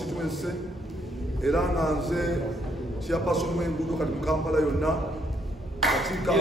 constituency era nga nze chairperson w'enguudo kati mu Kampala yonna kakiika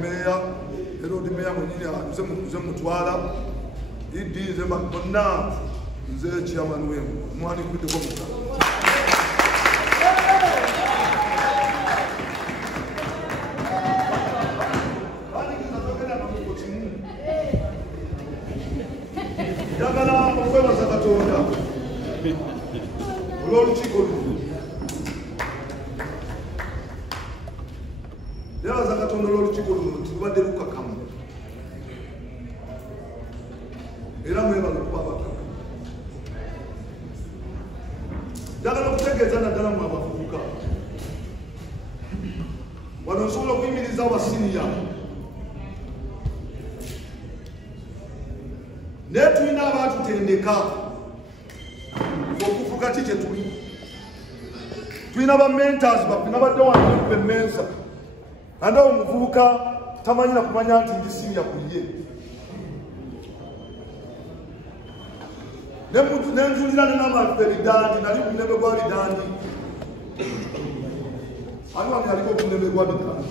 meya erodi meya mwenyini nze mutwala idi nze bonna nze chairman w'enguudo mwanikuddeko muka njagala okwebaza Katonda olw'olukiiko luno ndebaza Katonda olw'olukiiko luno nti lubadde lukakamu era mwebala okuba abakakamu. Njagala okutegeeza naddala mu abavubuka wano nsobola okuyimiriza abasiniya naye tulina abatutendeka okuvuga ki kyetuli. Tulina ba mentors baffe nabadde wange bemmensa ande omuvubuka tamanyira kumanya nti ndi siniya kuye nenjulira nenamaffe bidandi nali kulembe gwa bidandi ani wange aliko okulembe gwa bidandi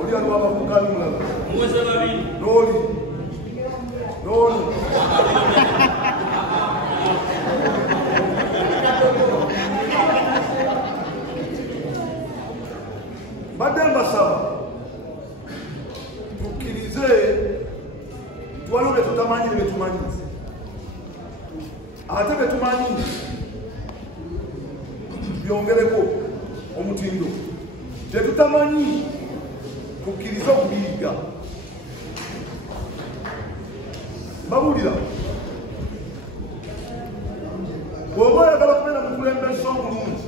oli ali wabavukani mulala noli badde mbasaba tukkirize twaliwo betutamanyi ne betumanyi ate betumanyi byongereko omutindo tetutamanyi tukkirize okubiyiga. Mbabulira bw'oba oyagala kubeera mukulembeze omulungi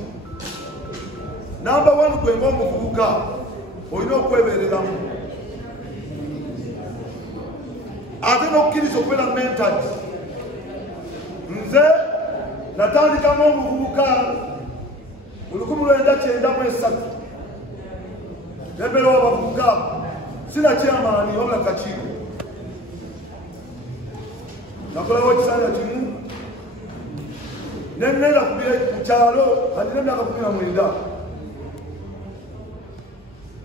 namba 1 gwe ng'omuvubuka olina okwebeereramu ate n'okukkiriza okubeera mentors. Nze natandika ng'omuvubuka mu 1993 nembeera w'abavubuka sina kyamaani wabula kakiiko nakolawo ekisanja kimu nenneera ku kyalo kati n'emyaka 19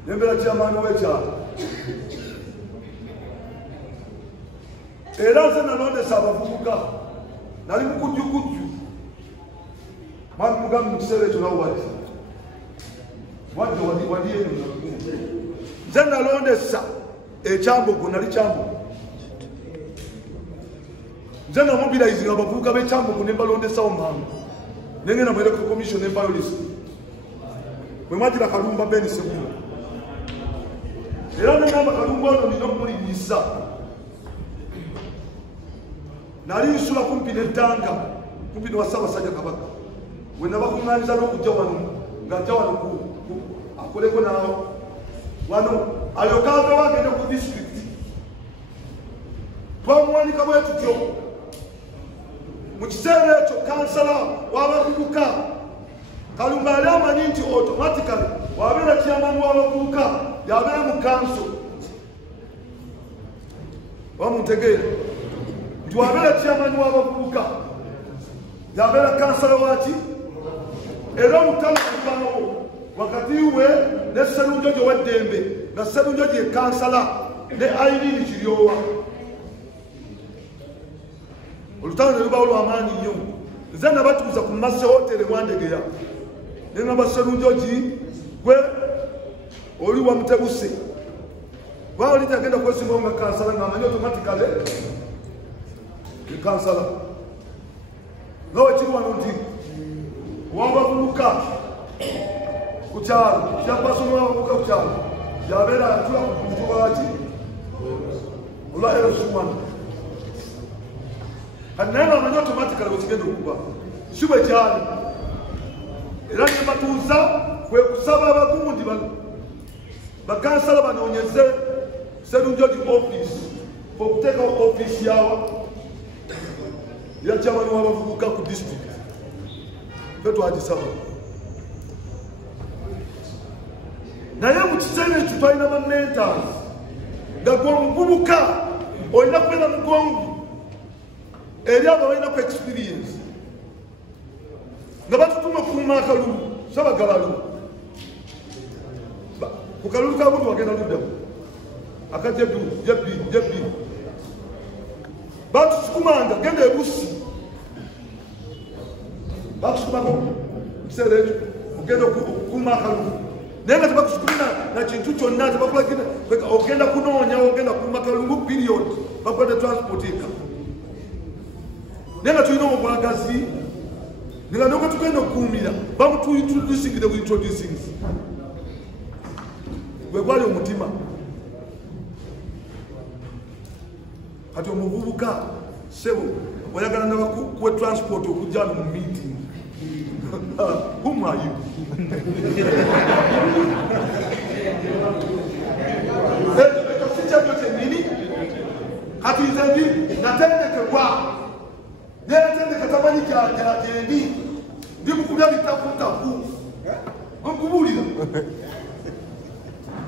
nembeera kyamaani w'ekyalo era nze nalondesa abavubuka nali mukujjukujju mwami mugambi mu kiseera ekyo nawo wadde wali eno nze nalondesa ekyambogo nali kyambogo nze namobilizinga abavubuka b'ekyambogo ne mbalondesawo mangu nengenda mu electoral commission ne mbayolesa bwe mwagira Kalumba Ben Sekulu era nengamba Kalumba ono nina okumulinyisa nali nsula kumpi n'ettanga kumpi ne wa Ssaabasajja Kabaka we nabakuŋŋaanyiza n'okujja wano ng'ajja wano akoleko naawo wano alyoka avewo agende ku disitulikiti twamuwanika bwe tutyo. Mu kiseera ekyo kansala w'abavubuka Kalumba yali amanyi nti automatically wabeera chairman w'abavubuka yabeera mu kanso wamuntegeera nti wabeera chairman w'abavubuka yabeera kansala waki era omutalo gubaawo wakati we ne Sserunjojo w'eddembe nga Sserunjojo ye kansala ne Irene Kiryowa. Olutalo ne lubaawo lw'amaanyi nnyo. Nze nabatuuza ku Mase Hotel Wandegeya ne ngamba Sserunjojo gwe oli wamutebuse gwali tagenda kwesimbawo nga kansala ng'amanyi automatically ye kansala nawe kiri wano nti wabavubuka ku kyalo kyapasoma wabavubuka ku kyalo yabeera atula ku kutuba waki olwa LC1 kati naye ng'amanyi automatically wekigenda okuba si bwe kyali era ne batuuza kwe kusaba abagundi bano bakansala banoonyeze Sserunjojo office okuteekawo office yawa ya chairman w'abavubuka ku district fe twagisaba naye mu kiseera ekyo twalina ba mentors nga gwe omuvubuka olina kubeera mugonvu eri abo balina ku experience nga batutuma okuuma akalulu sabagalalu ku kalulu ka budu wagenda luddamu akajebbi batusukumanga genda ebusi batusukumako kiseera ekyo ogenda okuuma akalulu naye nga tebakusukumina na kintu kyonna tebakulagina ogenda kunoonya ogenda kuuma kalungu period bakwate transport eka naye nga tulina omwagazi nga noko tugenda okukuumira bamutuintroducing the introducing gwe gwali omutima kati omuvubuka sebo oyagala nabakuwe transport okujjano mu meeting whom are you? Kati nzendi natendekebwa netendeka tamanyi kyagendi ndimukubya bitakutaku onkubulira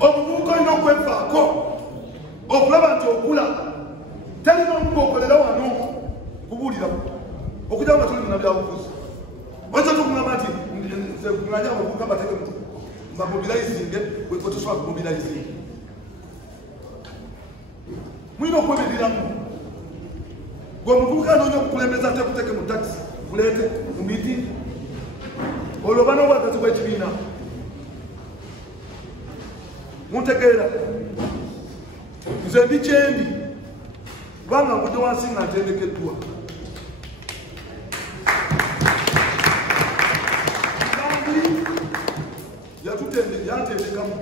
omuvubuka olina okwefaako okulaba nti okula talina omuga okolera wano kubulira okujja nga tuli munabyabufuzi oyinza tukugamba nti nganya omuvubuka bateke bamobilizinge wetosobola kumobilizinga mulina okwemereramu gwe omuvubuka anoonya okukulembeza tekuteke mu takisi kuleete mu miti olwo oba n'obwagazi bw'ekibiina muntegeera nze ndi kyendi kubanga nkudde wansi nga ntendekeddwa yantendekamu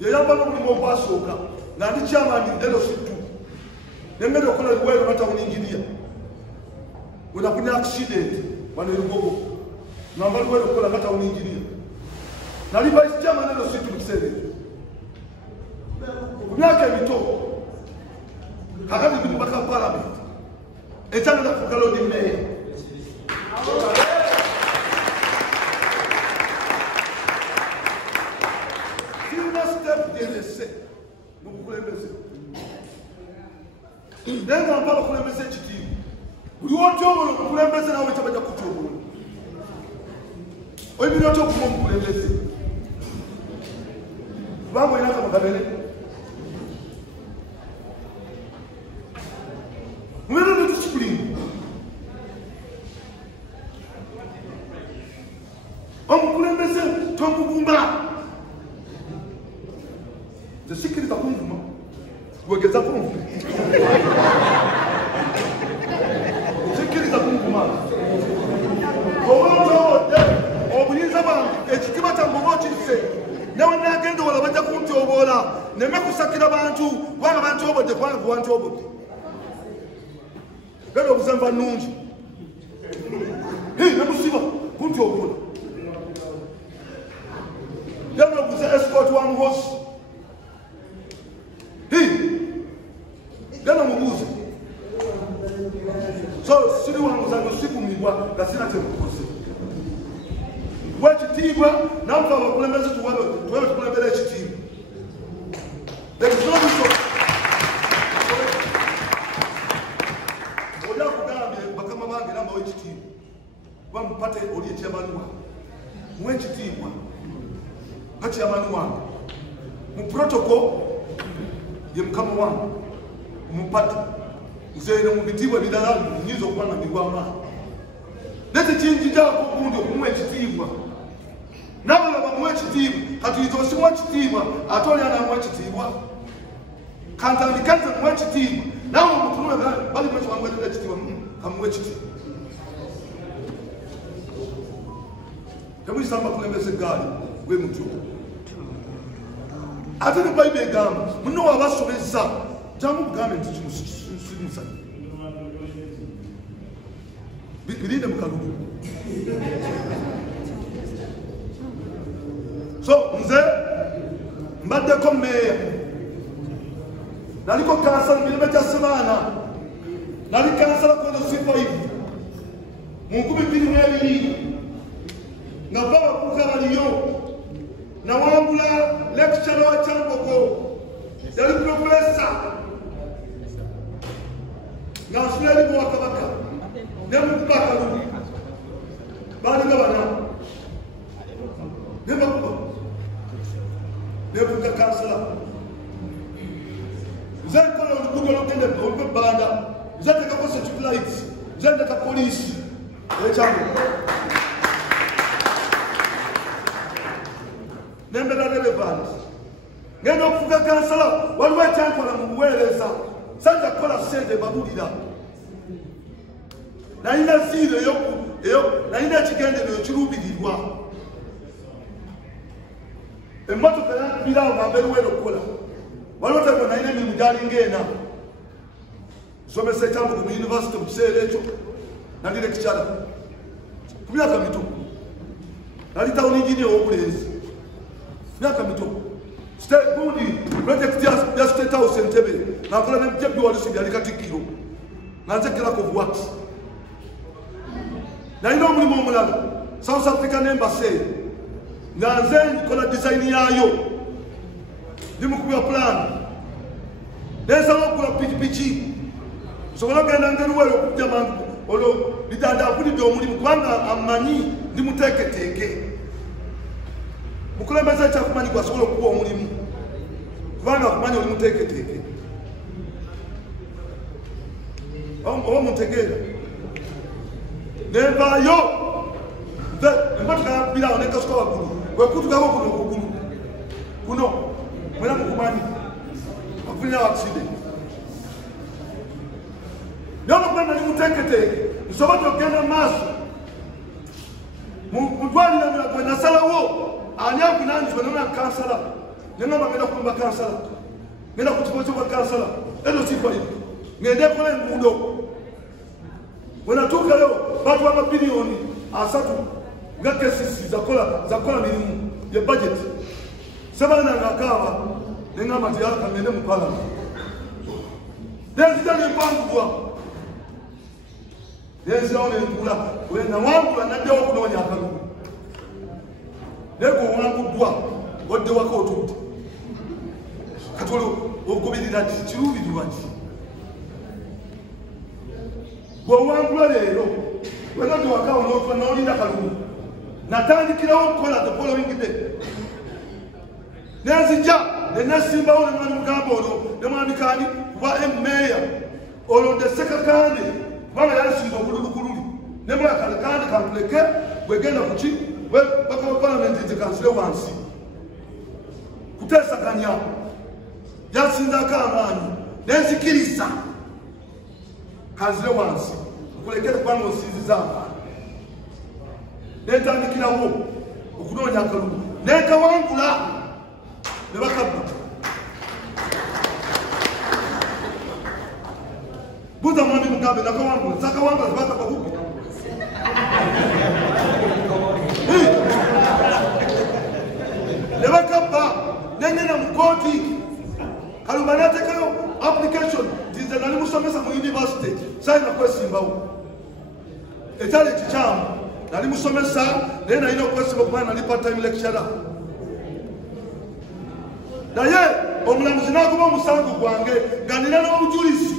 yeyamba n'omulimu ogwasooka nga ndi kyamandi ndelosittu nengenda okukola luweero batawuni inginiya wenakunya accident wano erugogo ngamba luweero okukola batawuni inginiya nali vice chairman ndelosittu mu kiseera ekyo ku myaka emito kakati ndi mubaka wa parliament ekyagenda kufuuka lodi meya mubukulembeze naye nga mpa bakulembeze ekitiibwa buli wotyobola omukulembeze nawe kyabajja kutyobola oyibiri otya okuma omukulembeze kubanga olina akamagabere mubere netukipulingi omukulembeze tomugumba zesikiriza kumvuma wegeza kumvuma sikiriza kumvuma obontoobodde obuyinza bwange ekitima kyange oba okisse newe nagenda wala bajja kuntyoboola neme kusakira bantu kubanga bantyobodde kubanga kubantyobodde genda obuze nva nnungi nemusiba kuntyoboola genda obuze escort wa muhosi gana mubuuze so siri wamuzanyo sikumibwa nga sina kyemukoze wekitiibwa namufa abakulembeze tuwebe tukulembera ekitiibwa oli akugambye bakama bange namba wekitiibwa bamupate oli ekyamani wange muwe ekitiibwa nga kyamani wange mu protocol ye mukama wange umupate nzeere mu bitiibwa ebirala nyinza okuba nga ndigwamaani nete kinjijako gundi okumuwa ekitiibwa nabala bamuwa ekitiibwa katuyinza osimuwa ekitiibwa ate oli anamuwa ekitiibwa kantandikanze muwa ekitiibwa nawe omutunule balimu ekiwamwetera ekitiibwa kamuwa ekitiibwa temuyisamba kulembeza egaali gwe mutyo ate ne bayibuli egamba muno wabasobezza jangu bugambe nti kino simusa birinde mukalubu so nze mbaddeko meeya naliko kansala mirime gya sebaana nali kansala kono C5 mu 2022 nga va abakuka baliyo nawangula yali profesa nga nsula eri wa kabaka ne mukuba akalulu balinga bana ne bakuba ne buka kansala zakola oluguudo lugende olw'ebbanda zatekako security lights zandeka poliisi ekyangu nembeera relevant ngenda okufuga kansala waliwo ekyankola mu buweereza sajja kukola ssente babulira nalina ziiro eyo nalina ekigenderero ekiruubirirwa emmotoka yakubirawo nga mbeeruweera okukola waliwo tego nalina emirimu gyalinga ena nsomesa ekyambugu mu yunivasite mu kiseera ekyo nali lekikyala ku myaka mito nali tawuni injini ow'obulenzi myaka mito gundi projekiti ya state house Entebbe nakola nebijjabbi walusi byali Katikkiro nga nze clerk of works nalina omulimu omulala South African Embassy nga nze nkola design yaayo ndi mukubya plan nensala okugula pikipiki sobola ogenda ngeruwere okujja mangu olwo litanda akulidde omulimu kubanga amanyi ndi muteeketeeke mukulembeza ekyakumanyi gwasobola okuba omulimu kubanga akumanyi oli muteeketeeke oba muntegeera nenvaayo emmotoka yakubirawo nekasuka waggulu wekutukako kuno okugulu kuno mwera mukumanyi akulinawo accident nyonokuba nali muteeketeeke nsobodde okugenda maaso mutwalira mulago nasalawo ani akunanyizibwa nona kansala nengamba ngenda kulumba kansala ngenda ku kifo kyobwa kansala ezo sifaire ngende ekola enguudo wenatuukayo bantu bamabiliyoni 3 nga kesisi zakola mirimu ye budget sebalina nga akaaba nengamba nti yalaka ngende mu palama nenzita nempangulwa nenzirawo nengula nawangula naddewo okunoonya akalulu naye gwewanguddwa odde waka otudde kati ogubirira ti kiruubirirwa ki gwewangulwa leero wenodde wakawo notuba nolinda kalulu natandikirawo okukola the following day nenzija nenasimbawo nemwami mugamba olwo nemwamikani kuba emeya olwo ndesekakande kubanga yansinga obululu kululi nemwakalekande kampuleke bwegenda kuki baka wa palamenti nze kansile wansi kuteesaganya yansinzako amaanyi nenzikiriza kansile wansi kulekere kubanga osinziza amaanyi nentandikirawo okunoonya akalulu nenkawangula nebakabba buza mwami mugambe nakawangula sakawangula tebakabba kubi nebakabba nengenda mu kooti kalumba natekayo application nze nali musomesa mu university sayina kwesimbawo ekyali ekikyamu nali musomesa naye nalina okwesimba kubanga nali part time lecturer naye omulamuzi nagoba omusango gwange nga nina n'obujulizi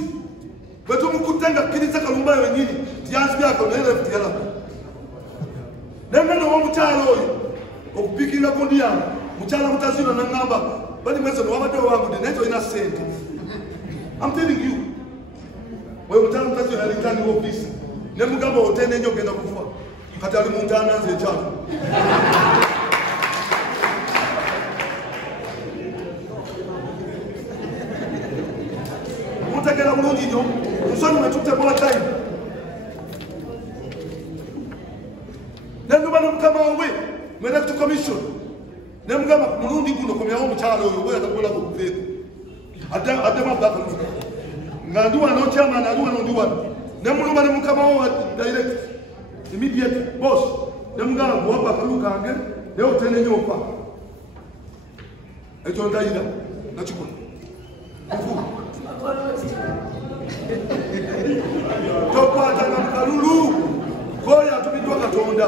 bwe tumukutte nga kkiriza kalumba yenyini tiyansibyako naye left yalaga nengenda owomukyalo oyo okupikinga kundi yange mukyala mutazina nangamba bali mweze nowabadde owangudde naye tolina ssente I'm telling you oyo mukyala mutazina yalitandika ofisi nemugamba otenenye ogenda kufa kati ali muntaana nze ekyalo mutegera bulungi nnyo nsonyi mwetuttebola time nenduba nemukama we mwelect commission nemugamba ku mulundi guno komyawo omukyalo oyo oyatakolako okuveeko addemu abakalufu nga ndi wano chairman ali wano ndi wano nemuluma nemukama wo direct immediate boss nemugamba muwaba akalu kange naye otenenye ofa ekyo ndayira nakikola tokwatanga mu kalulu koyo atumiddwa Katonda